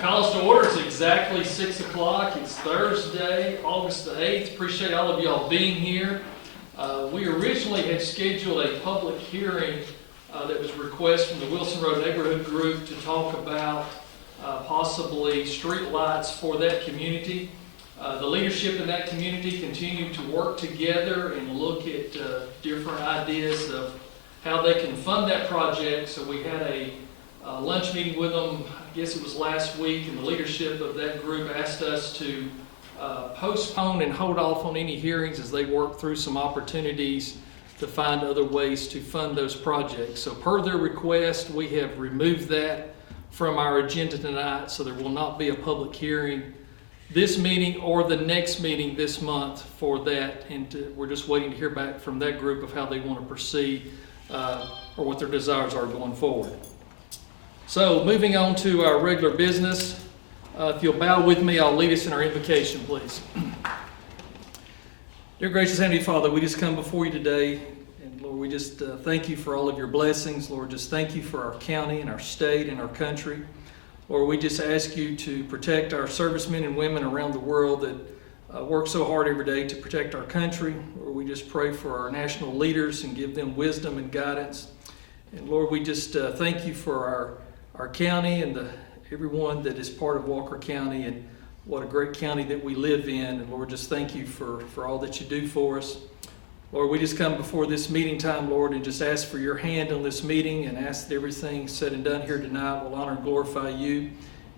Call us to order. It's exactly 6 o'clock. It's Thursday, August the 8th. Appreciate all of y'all being here. We originally had scheduled a public hearing that was requested from the Wilson Road Neighborhood Group to talk about possibly street lights for that community. The leadership in that community continued to work together and look at different ideas of how they can fund that project. So we had a lunch meeting with them, I guess it was last week, and the leadership of that group asked us to postpone and hold off on any hearings as they work through some opportunities to find other ways to fund those projects. So per their request, we have removed that from our agenda tonight, so there will not be a public hearing this meeting or the next meeting this month for that, and we're just waiting to hear back from that group of how they want to proceed or what their desires are going forward. So moving on to our regular business, if you'll bow with me, I'll lead us in our invocation, please. Dear gracious Heavenly Father, we just come before you today, and Lord, we just thank you for all of your blessings. Lord, just thank you for our county and our state and our country. Lord, we just ask you to protect our servicemen and women around the world that work so hard every day to protect our country. Lord, we just pray for our national leaders and give them wisdom and guidance. And Lord, we just thank you for our county and everyone that is part of Walker County, and what a great county that we live in. And Lord, just thank you for all that you do for us. Lord, we just come before this meeting time, Lord, and just ask for your hand on this meeting, and ask that everything said and done here tonight will honor and glorify you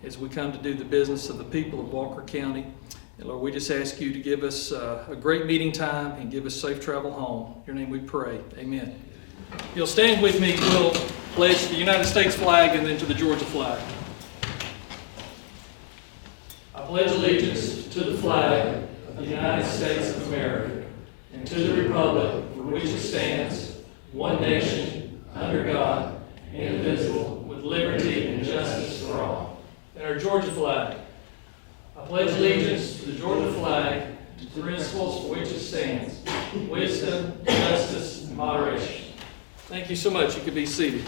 as we come to do the business of the people of Walker County. And Lord, we just ask you to give us a great meeting time and give us safe travel home. In your name we pray. Amen. You'll stand with me. We'll pledge the United States flag and then to the Georgia flag. I pledge allegiance to the flag of the United States of America and to the republic for which it stands, one nation, under God, indivisible, with liberty and justice for all. And our Georgia flag. I pledge allegiance to the Georgia flag, to the principles for which it stands, wisdom, justice, and moderation. Thank you so much. You can be seated.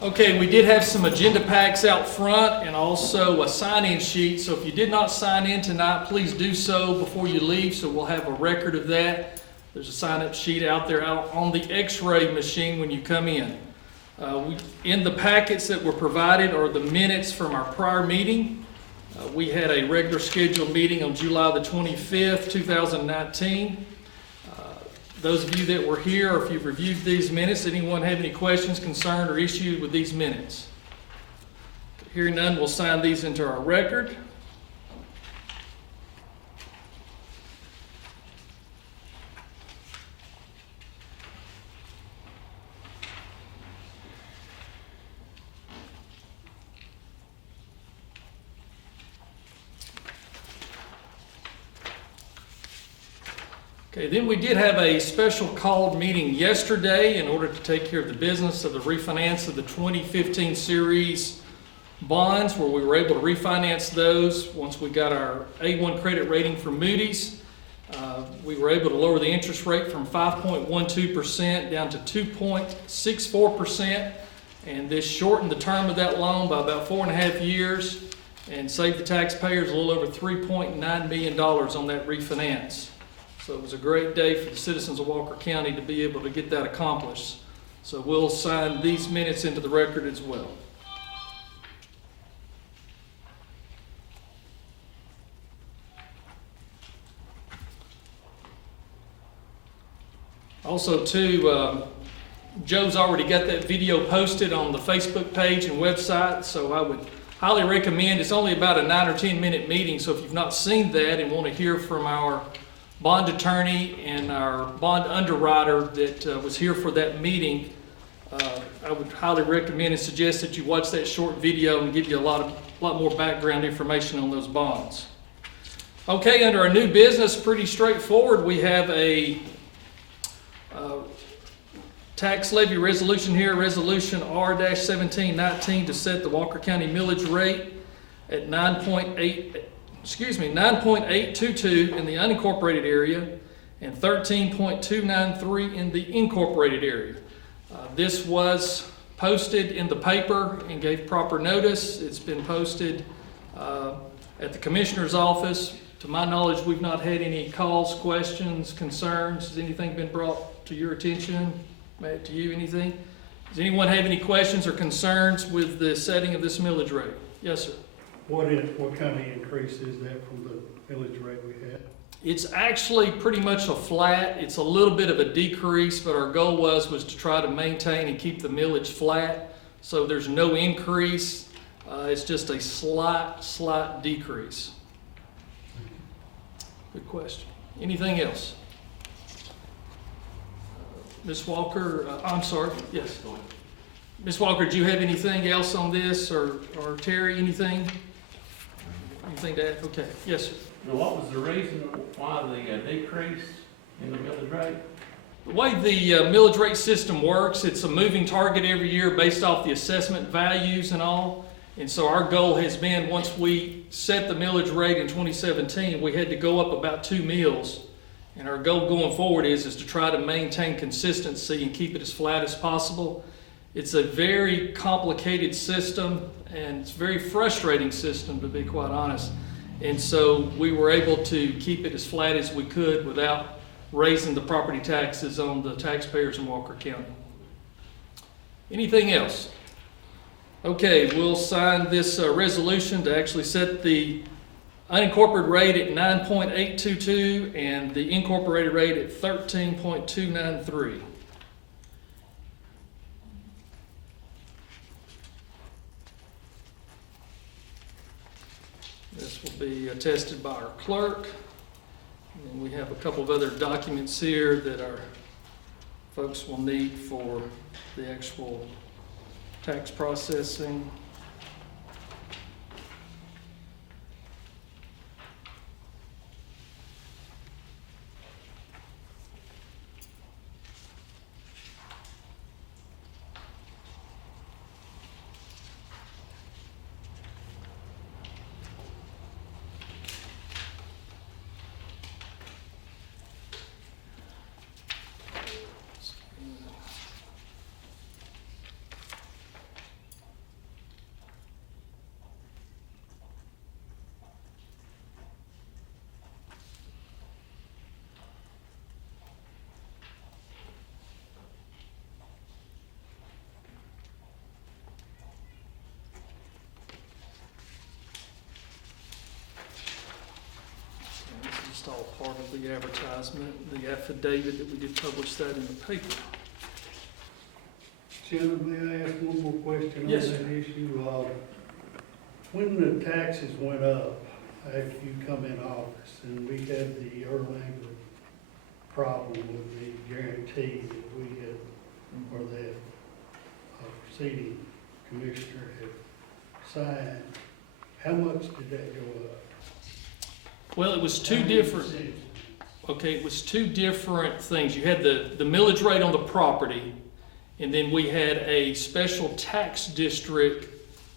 Okay, we did have some agenda packs out front and also a sign-in sheet. So if you did not sign in tonight, please do so before you leave, so we'll have a record of that. There's a sign-up sheet out there out on the X-ray machine when you come in. In the packets that were provided are the minutes from our prior meeting. We had a regular scheduled meeting on July the 25th, 2019. Those of you that were here, or if you've reviewed these minutes, anyone have any questions, concern, or issues with these minutes? Hearing none, we'll sign these into our record. Okay, then we did have a special called meeting yesterday in order to take care of the business of the refinance of the 2015 series bonds, where we were able to refinance those once we got our A1 credit rating from Moody's. We were able to lower the interest rate from 5.12% down to 2.64%, and this shortened the term of that loan by about 4.5 years and saved the taxpayers a little over $3.9 million on that refinance. So it was a great day for the citizens of Walker County to be able to get that accomplished. So we'll sign these minutes into the record as well. Also, too, Joe's already got that video posted on the Facebook page and website, so I would highly recommend. It's only about a 9 or 10 minute meeting, so if you've not seen that and want to hear from our bond attorney and our bond underwriter that was here for that meeting, I would highly recommend and suggest that you watch that short video and give you a lot more background information on those bonds. Okay, under our new business, pretty straightforward. We have a tax levy resolution here, Resolution R-1719, to set the Walker County millage rate at 9.822 in the unincorporated area and 13.293 in the incorporated area. This was posted in the paper and gave proper notice. It's been posted at the commissioner's office. To my knowledge, we've not had any calls, questions, concerns. Has anything been brought to your attention? Matt, to you, anything? Does anyone have any questions or concerns with the setting of this millage rate? Yes, sir. What kind of increase is that from the millage rate we had? It's actually pretty much a flat. It's a little bit of a decrease, but our goal was to try to maintain and keep the millage flat. So there's no increase. It's just a slight decrease. Good question. Anything else? Ms. Walker, I'm sorry, yes. Ms. Walker, do you have anything else on this, or Terry, anything? Anything to add? Okay, yes, sir. Now, what was the reason why the decrease in the millage rate? The way the millage rate system works, it's a moving target every year based off the assessment values and all. And so our goal has been, once we set the millage rate in 2017, we had to go up about 2 mills. And our goal going forward is to try to maintain consistency and keep it as flat as possible. It's a very complicated system, and it's a very frustrating system, to be quite honest. And so we were able to keep it as flat as we could without raising the property taxes on the taxpayers in Walker County. Anything else? Okay, we'll sign this resolution to actually set the unincorporated rate at 9.822 and the incorporated rate at 13.293. This will be attested by our clerk. And we have a couple of other documents here that our folks will need for the actual tax processing. All part of the advertisement, the affidavit that we did publish that in the paper. Shannon, may I ask one more question on Yes, that sir. issue? When the taxes went up after you come in office, and we had the Erlanger problem with the guarantee that we had, or that preceding commissioner had signed, how much did that go up? Well, it was two different, okay, it was two different things. You had the millage rate on the property, and then we had a special tax district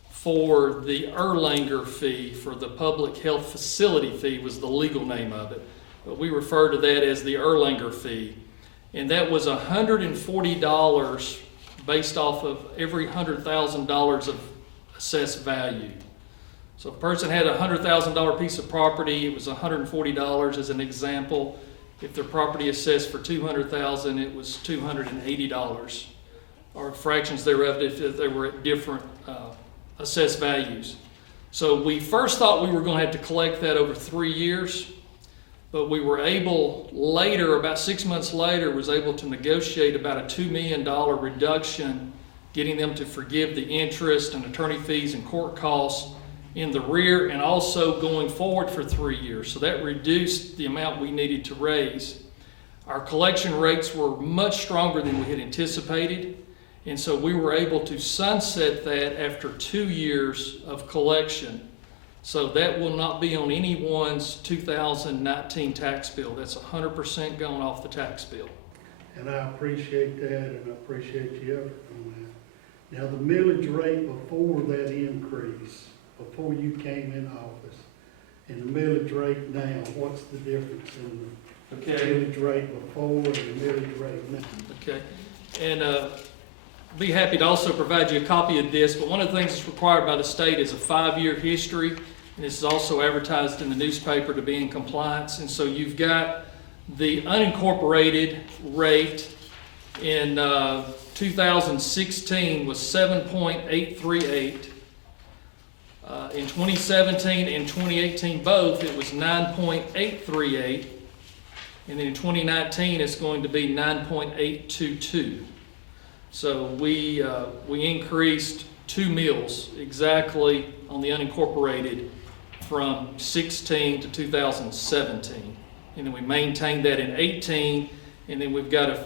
for the Erlanger fee, for the public health facility fee was the legal name of it. But we refer to that as the Erlanger fee. And that was $140 based off of every $100,000 of assessed value. So if a person had a $100,000 piece of property, it was $140 as an example. If their property assessed for $200,000, it was $280, or fractions thereof if they were at different assessed values. So we first thought we were going to have to collect that over 3 years, but we were able later, about 6 months later, was able to negotiate about a $2 million reduction, getting them to forgive the interest and attorney fees and court costs in the rear, and also going forward for 3 years. So that reduced the amount we needed to raise. Our collection rates were much stronger than we had anticipated, and so we were able to sunset that after 2 years of collection. So that will not be on anyone's 2019 tax bill. That's 100% gone off the tax bill. And I appreciate that, and I appreciate your effort on that. Now, the millage rate before that increase, before you came in office, and the millage rate now, what's the difference in the millage rate before and the millage rate now? Okay, and be happy to also provide you a copy of this, but one of the things that's required by the state is a 5-year history, and this is also advertised in the newspaper to be in compliance. And so you've got the unincorporated rate in 2016 was 7.838. In 2017 and 2018 both, it was 9.838. And then in 2019, it's going to be 9.822. So we increased 2 mills exactly on the unincorporated from 16 to 2017. And then we maintained that in 18, and then we've got a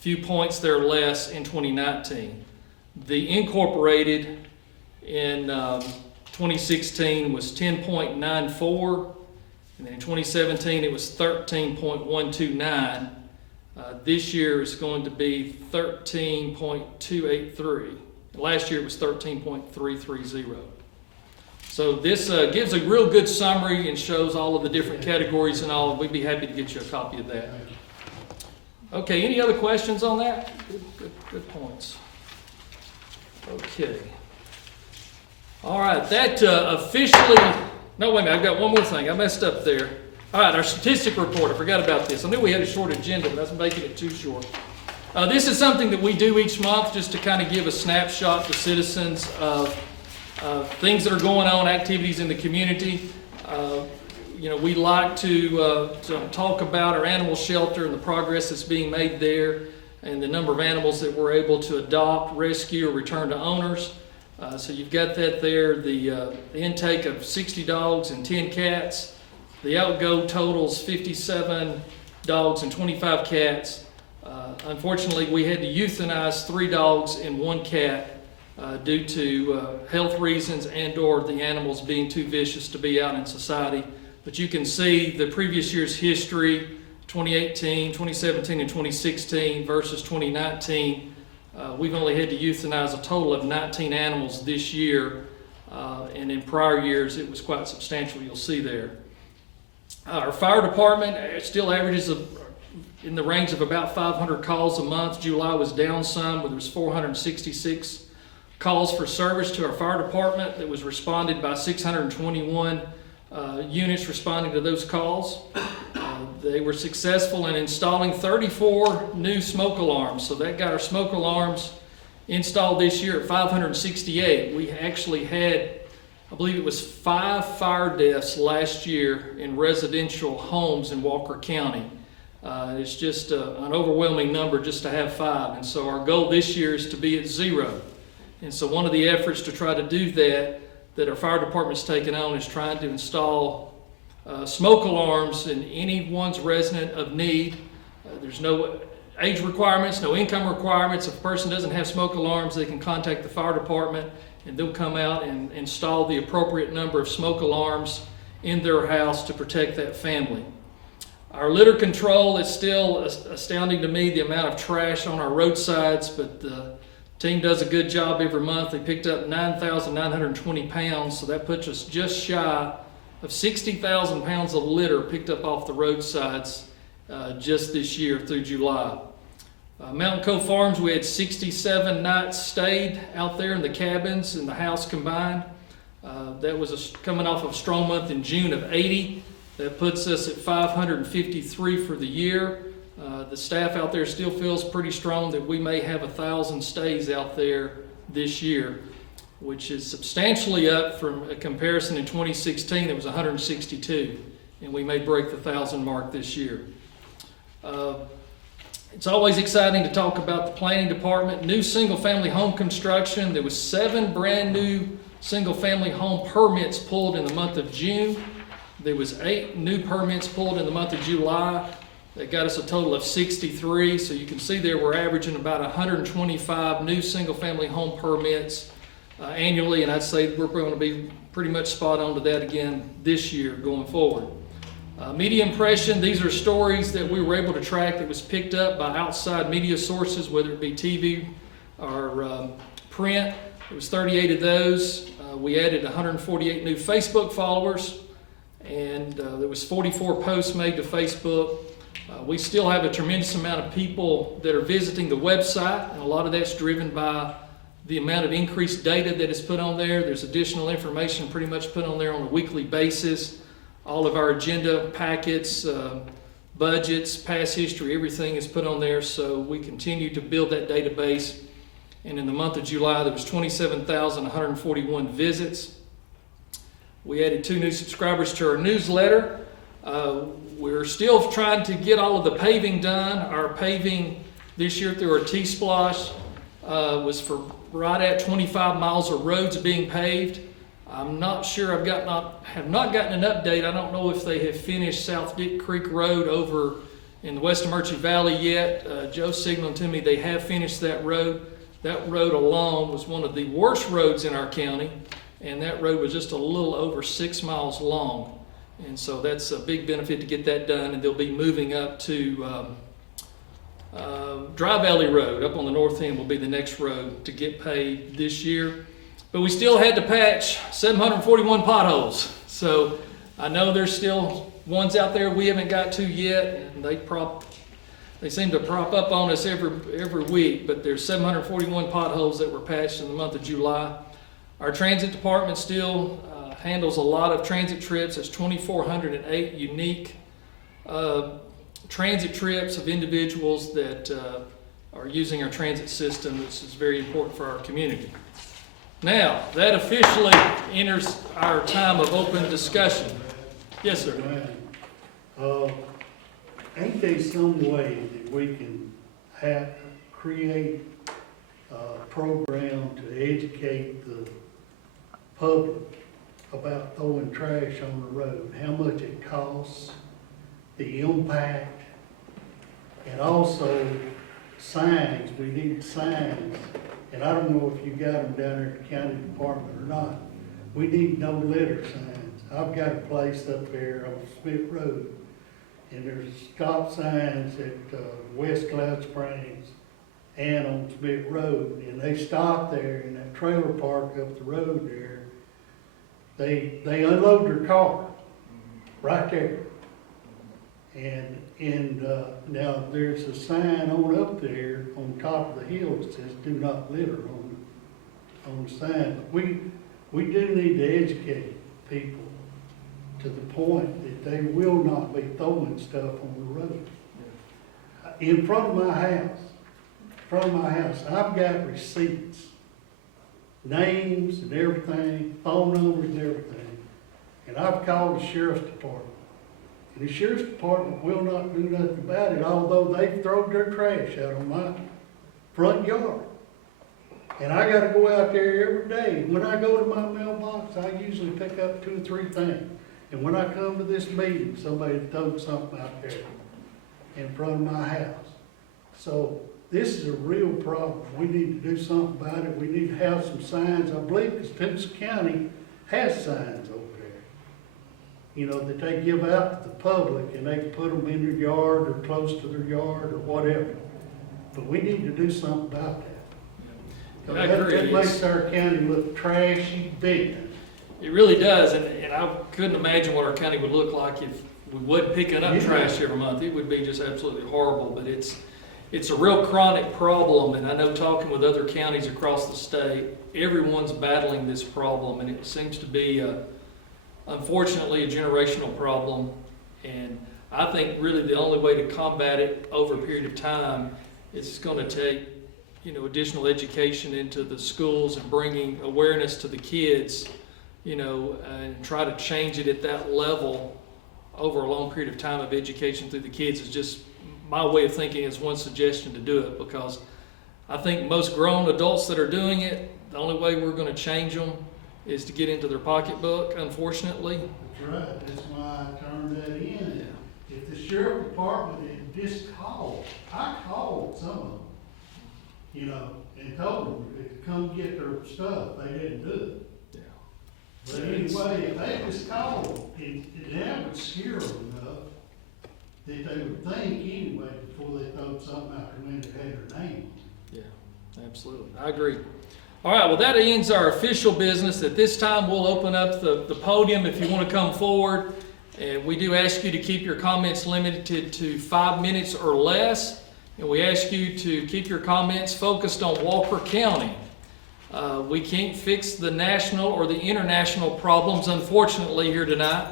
few points there less in 2019. The incorporated in 2016 was 10.94, and then in 2017 it was 13.129. This year is going to be 13.283. Last year it was 13.330. So this gives a real good summary and shows all of the different categories and all. We'd be happy to get you a copy of that. Okay, any other questions on that? Good points. Okay. All right, that officially, no, wait a minute, I've got one more thing. I messed up there. All right, our statistic report, I forgot about this. I knew we had a short agenda, but I was making it too short. This is something that we do each month just to kind of give a snapshot to citizens of things that are going on, activities in the community. We like to talk about our animal shelter and the progress that's being made there and the number of animals that we're able to adopt, rescue, or return to owners. So you've got that there, the intake of 60 dogs and 10 cats. The outgo totals 57 dogs and 25 cats. Unfortunately, we had to euthanize 3 dogs and 1 cat due to health reasons and or the animals being too vicious to be out in society. But you can see the previous year's history, 2018, 2017, and 2016 versus 2019. We've only had to euthanize a total of 19 animals this year, and in prior years it was quite substantial, you'll see there. Our fire department still averages in the range of about 500 calls a month. July was down some, but there was 466 calls for service to our fire department that was responded by 621 units responding to those calls. They were successful in installing 34 new smoke alarms. So that got our smoke alarms installed this year at 568. We actually had, I believe it was 5 fire deaths last year in residential homes in Walker County. It's just an overwhelming number just to have 5. And so our goal this year is to be at 0. And so one of the efforts to try to do that our fire department's taken on is trying to install smoke alarms in anyone's resident of need. There's no age requirements, no income requirements. If a person doesn't have smoke alarms, they can contact the fire department and they'll come out and install the appropriate number of smoke alarms in their house to protect that family. Our litter control is still astounding to me, the amount of trash on our roadsides, but the team does a good job every month. They picked up 9,920 pounds, so that puts us just shy of 60,000 pounds of litter picked up off the roadsides just this year through July. Mountain Cove Farms, we had 67 nights stayed out there in the cabins and the house combined. That was coming off of a strong month in June of 80. That puts us at 553 for the year. The staff out there still feels pretty strong that we may have 1,000 stays out there this year, which is substantially up from a comparison in 2016. It was 162, and we may break the 1,000 mark this year. It's always exciting to talk about the planning department. New single-family home construction. There was 7 brand new single-family home permits pulled in the month of June. There was 8 new permits pulled in the month of July. That got us a total of 63. So you can see there we're averaging about 125 new single-family home permits annually, and I'd say we're going to be pretty much spot on to that again this year going forward. Media impression, these are stories that we were able to track that was picked up by outside media sources, whether it be TV or print. It was 38 of those. We added 148 new Facebook followers, and there was 44 posts made to Facebook. We still have a tremendous amount of people that are visiting the website, and a lot of that's driven by the amount of increased data that is put on there. There's additional information pretty much put on there on a weekly basis. All of our agenda packets, budgets, past history, everything is put on there. So we continue to build that database. And in the month of July, there was 27,141 visits. We added 2 new subscribers to our newsletter. We're still trying to get all of the paving done. Our paving this year through our T-Splosh was for right at 25 miles of roads being paved. I'm not sure, have not gotten an update. I don't know if they have finished South Dick Creek Road over in the West Murchie Valley yet. Joe signaled to me they have finished that road. That road alone was one of the worst roads in our county, and that road was just a little over 6 miles long. And so that's a big benefit to get that done, and they'll be moving up to Dry Valley Road, up on the north end will be the next road to get paved this year. But we still had to patch 741 potholes. So I know there's still ones out there we haven't got to yet, and they seem to prop up on us every week, but there's 741 potholes that were patched in the month of July. Our transit department still handles a lot of transit trips. There's 2,408 unique transit trips of individuals that are using our transit system, which is very important for our community. Now, that officially enters our time of open discussion. Yes, sir. Ain't there some way that we can create a program to educate the public about throwing trash on the road, how much it costs, the impact, and also signs? We need signs, and I don't know if you got them down there at the county department or not. We need no litter signs. I've got a place up there on Smith Road, and there's stop signs at West Cloud Springs and on Smith Road, and they stop there in that trailer park up the road there. They unload their car right there. And now there's a sign on up there on top of the hill that says "Do not litter" on the sign. But we do need to educate people to the point that they will not be throwing stuff on the road. In front of my house, I've got receipts, names and everything, phone numbers and everything. And I've called the sheriff's department. And the sheriff's department will not do nothing about it, although they've thrown their trash out on my front yard. And I gotta go out there every day. When I go to my mailbox, I usually pick up 2 or 3 things. And when I come to this meeting, somebody throws something out there in front of my house. So this is a real problem. We need to do something about it. We need to have some signs. I believe Costeuse County has signs over there, you know, that they give out to the public, and they can put them in their yard or close to their yard or whatever. But we need to do something about that. I agree. That makes our county look trashy big. It really does, and I couldn't imagine what our county would look like if we wasn't picking up trash every month. It would be just absolutely horrible, but it's a real chronic problem, and I know talking with other counties across the state, everyone's battling this problem, and it seems to be, unfortunately, a generational problem. And I think really the only way to combat it over a period of time is going to take, additional education into the schools and bringing awareness to the kids, and try to change it at that level over a long period of time of education through the kids is just my way of thinking, is one suggestion to do it, because I think most grown adults that are doing it, the only way we're going to change them is to get into their pocketbook, unfortunately. That's right. That's why I turned that in. Yeah. If the sheriff department had just called, I called some of them, and told them to come get their stuff. They didn't do it. Yeah. But anyway, if they just called, that would scare them enough that they would think anyway before they throw something out the window that had their name on it. Yeah, absolutely. I agree. All right, well, that ends our official business. At this time, we'll open up the podium if you want to come forward And we do ask you to keep your comments limited to 5 minutes or less. And we ask you to keep your comments focused on Walker County. We can't fix the national or the international problems, unfortunately, here tonight.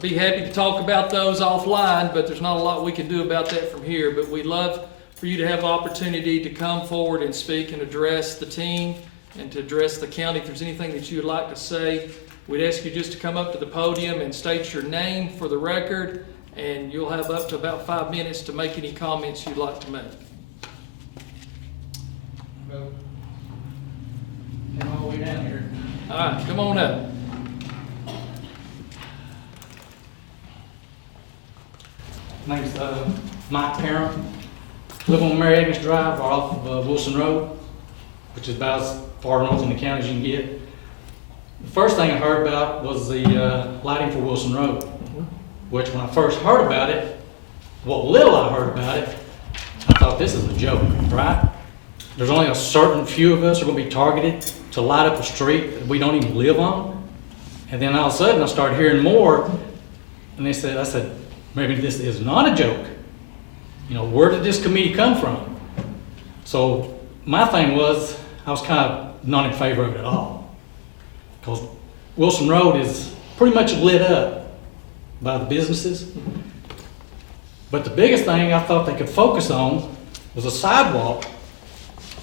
Be happy to talk about those offline, but there's not a lot we can do about that from here. But we'd love for you to have the opportunity to come forward and speak and address the team and to address the county. If there's anything that you would like to say, we'd ask you just to come up to the podium and state your name for the record, and you'll have up to about 5 minutes to make any comments you'd like to make. Come all the way down here. All right, come on up. My name's Mike Parent. Live on Mary Agnes Drive, right off of Wilson Road, which is about as far north in the county as you can get. The first thing I heard about was the lighting for Wilson Road, which when I first heard about it, what little I heard about it, I thought this is a joke, right? There's only a certain few of us who are going to be targeted to light up a street that we don't even live on. And then all of a sudden I started hearing more, and I said, maybe this is not a joke. You know, where did this committee come from? So my thing was, I was kind of not in favor of it at all. Because Wilson Road is pretty much lit up by the businesses. But the biggest thing I thought they could focus on was a sidewalk,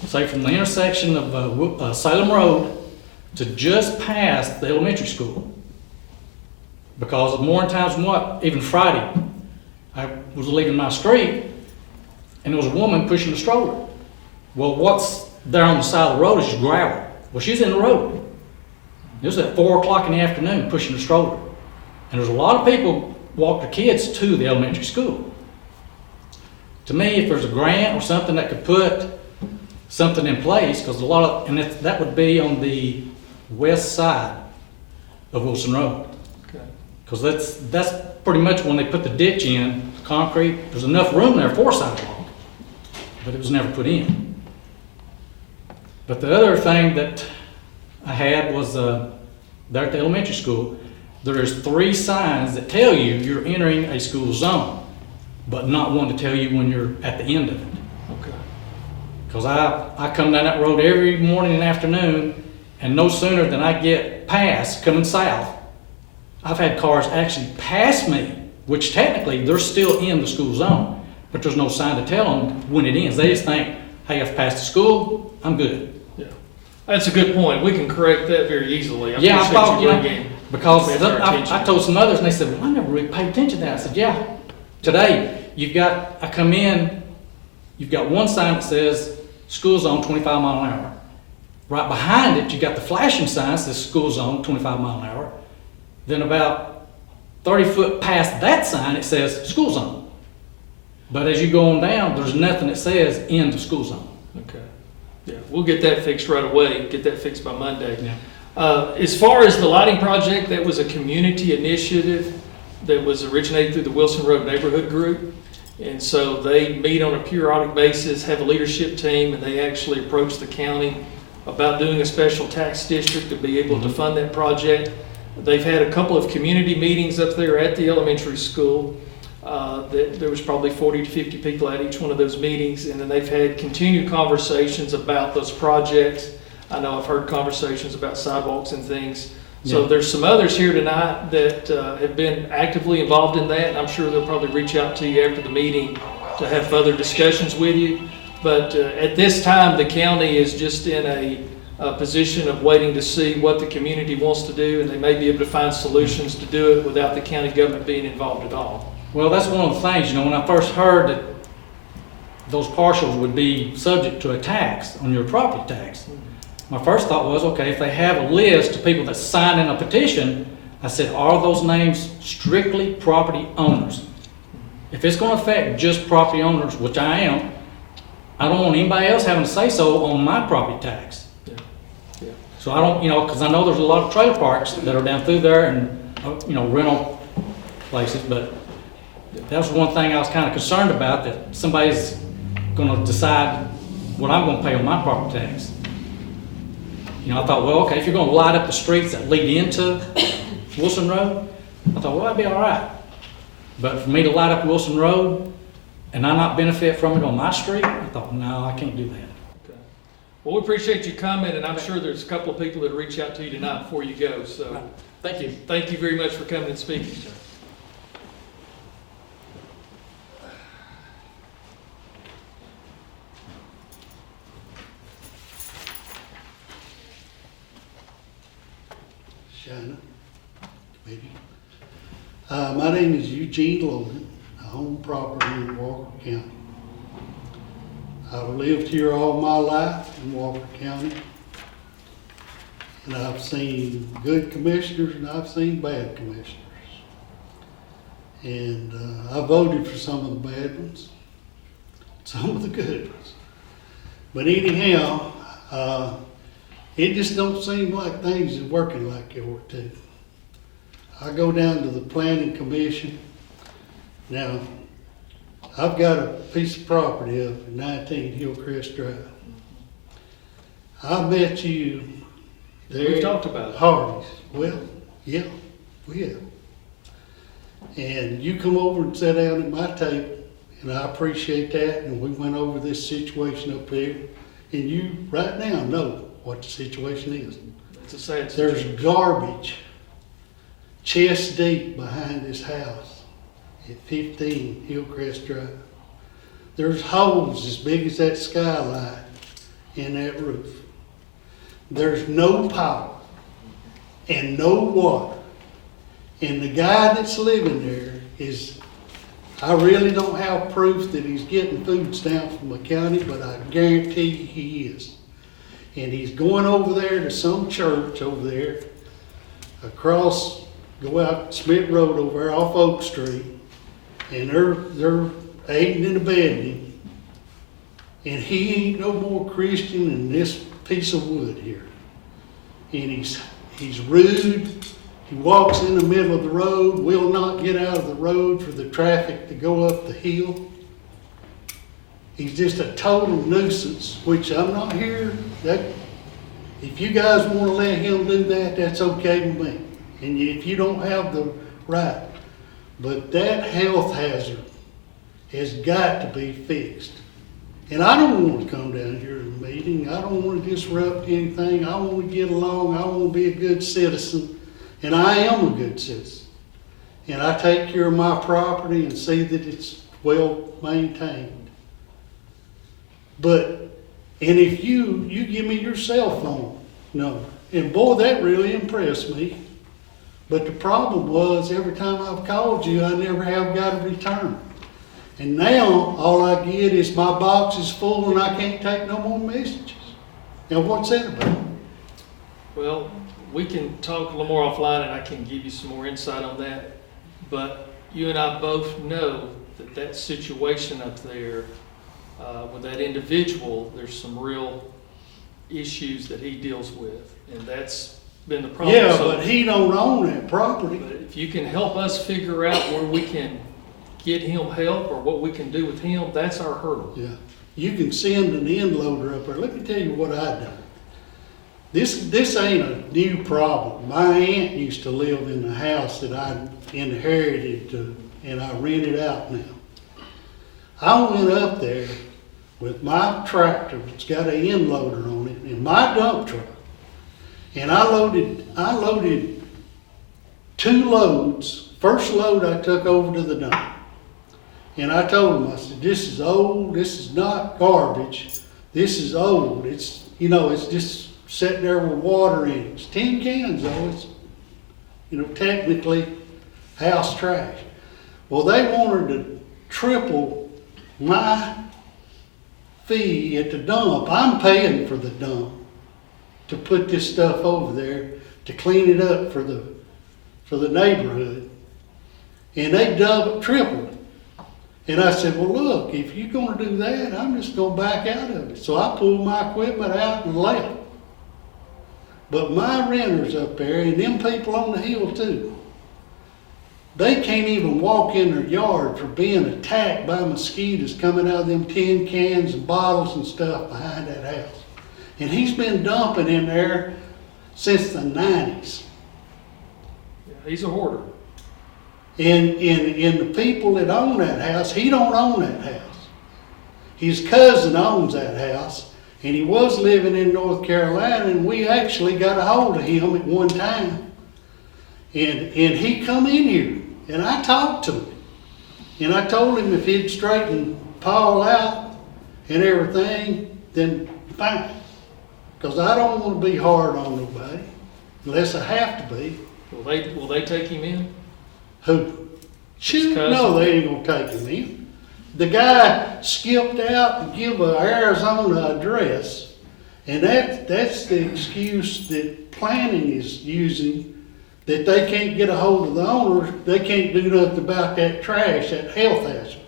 say from the intersection of Salem Road to just past the elementary school. Because more times than what, even Friday, I was leaving my street and there was a woman pushing a stroller. Well, what's there on the side of the road is just gravel. Well, she's in the road. It was at 4 o'clock in the afternoon pushing a stroller. And there's a lot of people walk their kids to the elementary school. To me, if there's a grant or something that could put something in place, because that would be on the west side of Wilson Road. Because that's pretty much when they put the ditch in, concrete, there's enough room there for a sidewalk, but it was never put in. But the other thing that I had was there at the elementary school, there's 3 signs that tell you you're entering a school zone, but not one to tell you when you're at the end of it. Okay. Because I come down that road every morning and afternoon, and no sooner than I get past coming south, I've had cars actually pass me, which technically they're still in the school zone, but there's no sign to tell them when it ends. They just think, hey, I've passed the school, I'm good. Yeah, that's a good point. We can correct that very easily. Yeah, I thought, you you know, bringing because that to our attention. I told some others and they said, well, I never really paid attention to that. I said, yeah, today I come in, you've got one sign that says school zone 25 mile an hour. Right behind it, you got the flashing sign that says school zone 25 mile an hour. Then about 30 foot past that sign, it says school zone. But as you go on down, there's nothing that says end of school zone. Okay. Yeah, we'll get that fixed right away, get that fixed by Monday. Yeah. As far as the lighting project, that was a community initiative that was originated through the Wilson Road Neighborhood Group. And so they meet on a periodic basis, have a leadership team, and they actually approach the county about doing a special tax district to be able to fund that project. They've had a couple of community meetings up there at the elementary school. There was probably 40 to 50 people at each one of those meetings, and then they've had continued conversations about those projects. I know I've heard conversations about sidewalks and things. So Yeah. there's some others here tonight that have been actively involved in that, and I'm sure they'll probably reach out to you after the meeting to have further discussions with you. But at this time, the county is just in a position of waiting to see what the community wants to do, and they may be able to find solutions to do it without the county government being involved at all. Well, that's one of the things, you know, when I first heard that those parcels would be subject to a tax on your property tax, my first thought was, okay, if they have a list of people that signed in a petition, I said, are those names strictly property owners? If it's going to affect just property owners, which I am, I don't want anybody else having to say so on my property tax. Yeah. Yeah. So I don't, you know, because I know there's a lot of trailer parks that are down through there and, you know, rental places, but that was one thing I was kind of concerned about, that somebody's going to decide what I'm going to pay on my property tax. You know, I thought, well, okay, if you're going to light up the streets that lead into Wilson Road, I thought, well, that'd be all right. But for me to light up Wilson Road and I not benefit from it on my street, I thought, no, I can't do that. Okay. Well, we appreciate your comment, and I'm sure there's a couple of people that reach out to you tonight before you go, so Thank you. thank you very much for coming and speaking. Shana, maybe. My name is Eugene Logan. I own property in Walker County. I've lived here all my life in Walker County. And I've seen good commissioners and I've seen bad commissioners. And I voted for some of the bad ones, some of the good ones. But anyhow, it just don't seem like things are working like they ought to. I go down to the planning commission. Now, I've got a piece of property up at 19 Hillcrest Drive. I bet you there. We've talked about it. Harvey's. Well, yeah, we have. And you come over and sit down at my table, and I appreciate that, and we went over this situation up there, and you right now know what the situation is. It's a sad There's situation. garbage chest deep behind this house at 15 Hillcrest Drive. There's holes as big as that skylight in that roof. There's no power and no water. And the guy that's living there is, I really don't have proof that he's getting food stamps from the county, but I guarantee he is. And he's going over there to some church over there, go out Smith Road over there off Oak Street, and they're aiding and abetting him. And he ain't no more Christian than this piece of wood here. And he's rude. He walks in the middle of the road, will not get out of the road for the traffic to go up the hill. He's just a total nuisance, which I'm not here. If you guys want to let him do that, that's okay with me. And if you don't have the right. But that health hazard has got to be fixed. And I don't want to come down here to the meeting. I don't want to disrupt anything. I want to get along. I want to be a good citizen. And I am a good citizen. And I take care of my property and see that it's well maintained. And if you give me your cell phone number, and boy, that really impressed me. But the problem was, every time I've called you, I never have got a return. And now, all I get is my box is full and I can't take no more messages. Now, what's that about? Well, we can talk a little more offline and I can give you some more insight on that. But you and I both know that situation up there, with that individual, there's some real issues that he deals with. And that's been the problem. Yeah, So- but he don't own that property. But if you can help us figure out where we can get him help or what we can do with him, that's our hurdle. Yeah, you can send an end loader up there. Let me tell you what I done. This ain't a new problem. My aunt used to live in the house that I inherited and I rented out now. I went up there with my tractor that's got an end loader on it and my dump truck. And I loaded 2 loads. First load I took over to the dump. And I told him, I said, this is old, this is not garbage, this is old. It's just sitting there with water in it. It's tin cans though, it's, technically house trash. Well, they wanted to triple my fee at the dump. I'm paying for the dump to put this stuff over there, to clean it up for the neighborhood. And they tripled it. And I said, well, look, if you're going to do that, I'm just going to back out of it. So I pulled my equipment out and left. But my renters up there, and them people on the hill too, they can't even walk in their yard for being attacked by mosquitoes coming out of them tin cans and bottles and stuff behind that house. And he's been dumping in there since the 90s. Yeah, he's a hoarder. And the people that own that house, he don't own that house. His cousin owns that house, and he was living in North Carolina, and we actually got a hold of him at one time. And he come in here, and I talked to him. And I told him if he'd straighten Paul out and everything, then fine. Because I don't want to be hard on nobody, unless I have to be. Will they take him in? Who? Shoot, cousin? no, they ain't gonna take him in. The guy skipped out and give a Arizona address, and that's the excuse that planning is using, that they can't get a hold of the owner, they can't do nothing about that trash, that health hazard.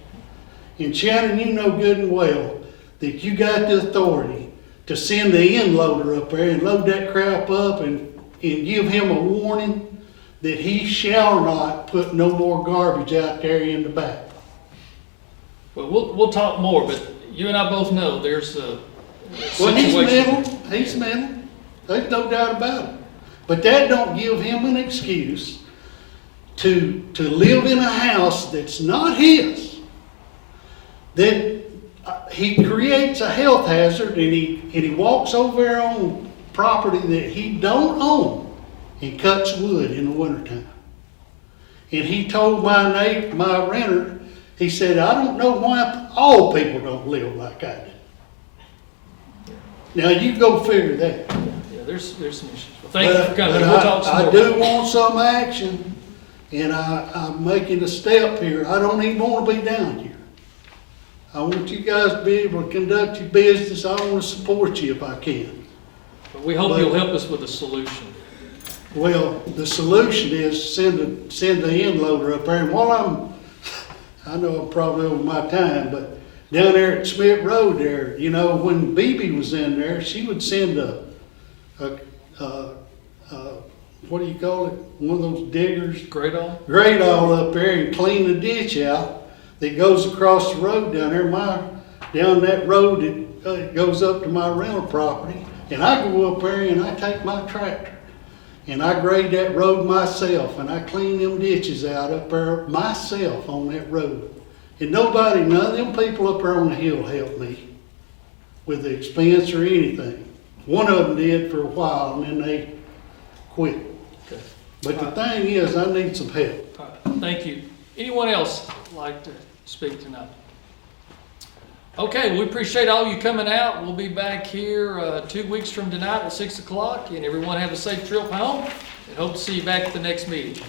And Shannon, you know good and well that you got the authority to send the end loader up there and load that crap up and give him a warning that he shall not put no more garbage out there in the back. Well, we'll talk more, but you and I both know there's a Well, situation. he's mental, there's no doubt about it. But that don't give him an excuse to live in a house that's not his. That he creates a health hazard, and he walks over there on property that he don't own and cuts wood in the wintertime. And he told my renter, he said, I don't know why all people don't live like I do. Now you go figure that. Yeah, there's some issues. Well, thank you for coming. But We'll talk some I more. do want some action, and I'm making a step here. I don't even want to be down here. I want you guys to be able to conduct your business. I want to support you if I can. But we hope you'll help us with a solution. Well, the solution is send the end loader up there. And while I know I'm probably over my time, but down there at Smith Road there, you know, when BB was in there, she would send what do you call it? One of those diggers. Great on? Grade all up there and clean the ditch out that goes across the road down there. Down that road that goes up to my rental property. And I go up there and I take my tractor and I grade that road myself and I clean them ditches out up there myself on that road. And none of them people up there on the hill helped me with the expense or anything. One of them did for a while and then they quit. Okay. But the thing is, I need some help. All right. Thank you. Anyone else like to speak tonight? Okay, we appreciate all you coming out. We'll be back here 2 weeks from tonight at 6 o'clock. And everyone have a safe trip home. And hope to see you back at the next meeting.